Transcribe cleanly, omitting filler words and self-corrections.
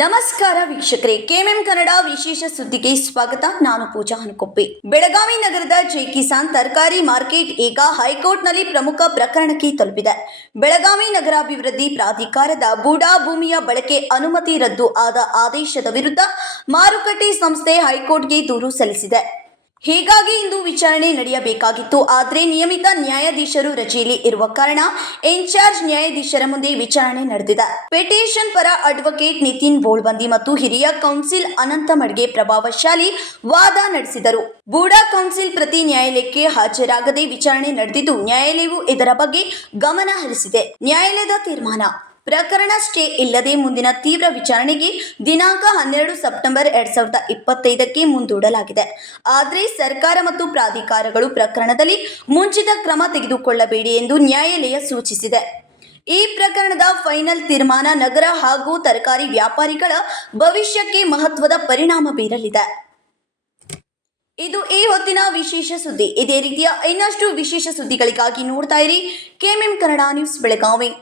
ನಮಸ್ಕಾರ ವೀಕ್ಷಕರೇ, ಕೆಎಂಎಂ ಕನ್ನಡ ವಿಶೇಷ ಸುದ್ದಿಗೆ ಸ್ವಾಗತ. ನಾನು ಪೂಜಾ ಹನಕೊಪ್ಪೆ. ಬೆಳಗಾವಿ ನಗರದ ಜೈ ಕಿಸಾನ್ ತರಕಾರಿ ಮಾರ್ಕೆಟ್ ಈಗ ಹೈಕೋರ್ಟ್ನಲ್ಲಿ ಪ್ರಮುಖ ಪ್ರಕರಣಕ್ಕೆ ತಲುಪಿದೆ. ಬೆಳಗಾವಿ ನಗರಾಭಿವೃದ್ಧಿ ಪ್ರಾಧಿಕಾರದ ಬೂಡಾ ಭೂಮಿಯ ಬಳಕೆ ಅನುಮತಿ ರದ್ದು ಆದ ಆದೇಶದ ವಿರುದ್ಧ ಮಾರುಕಟ್ಟೆ ಸಂಸ್ಥೆ ಹೈಕೋರ್ಟ್ಗೆ ದೂರು ಸಲ್ಲಿಸಿದೆ. ಹೀಗಾಗಿ ಇಂದು ವಿಚಾರಣೆ ನಡೆಯಬೇಕಾಗಿತ್ತು. ಆದರೆ ನಿಯಮಿತ ನ್ಯಾಯಾಧೀಶರು ರಜೆಯಲ್ಲಿ ಇರುವ ಕಾರಣ ಇನ್ಚಾರ್ಜ್ ನ್ಯಾಯಾಧೀಶರ ಮುಂದೆ ವಿಚಾರಣೆ ನಡೆದಿದೆ. ಪಿಟಿಷನ್ ಪರ ಅಡ್ವೊಕೇಟ್ ನಿತಿನ್ ಬೋಳ್ಬಂದಿ ಮತ್ತು ಹಿರಿಯ ಕೌನ್ಸಿಲ್ ಅನಂತ ಮಡ್ಗೆ ಪ್ರಭಾವಶಾಲಿ ವಾದ ನಡೆಸಿದರು. ಬೂಡಾ ಕೌನ್ಸಿಲ್ ಪ್ರತಿ ನ್ಯಾಯಾಲಯಕ್ಕೆ ಹಾಜರಾಗದೆ ವಿಚಾರಣೆ ನಡೆದಿದ್ದು, ನ್ಯಾಯಾಲಯವು ಇದರ ಬಗ್ಗೆ ಗಮನ ಹರಿಸಿದೆ. ನ್ಯಾಯಾಲಯದ ತೀರ್ಮಾನ: ಪ್ರಕರಣ ಸ್ಟೇ ಇಲ್ಲದೆ ಮುಂದಿನ ತೀವ್ರ ವಿಚಾರಣೆಗೆ ದಿನಾಂಕ 12 ಸೆಪ್ಟೆಂಬರ್ 2025ಕ್ಕೆ ಮುಂದೂಡಲಾಗಿದೆ. ಆದರೆ ಸರ್ಕಾರ ಮತ್ತು ಪ್ರಾಧಿಕಾರಗಳು ಪ್ರಕರಣದಲ್ಲಿ ಮುಂಚಿತ ಕ್ರಮ ತೆಗೆದುಕೊಳ್ಳಬೇಡಿ ಎಂದು ನ್ಯಾಯಾಲಯ ಸೂಚಿಸಿದೆ. ಈ ಪ್ರಕರಣದ ಫೈನಲ್ ತೀರ್ಮಾನ ನಗರ ಹಾಗೂ ತರಕಾರಿ ವ್ಯಾಪಾರಿಗಳ ಭವಿಷ್ಯಕ್ಕೆ ಮಹತ್ವದ ಪರಿಣಾಮ ಬೀರಲಿದೆ. ಇದು ಈ ಹೊತ್ತಿನ ವಿಶೇಷ ಸುದ್ದಿ. ಇದೇ ರೀತಿಯ ಇನ್ನಷ್ಟು ವಿಶೇಷ ಸುದ್ದಿಗಳಿಗಾಗಿ ನೋಡ್ತಾ ಇರಿ ಕೆಎಂಎಂ ಕನ್ನಡ ನ್ಯೂಸ್ ಬೆಳಗಾವಿ.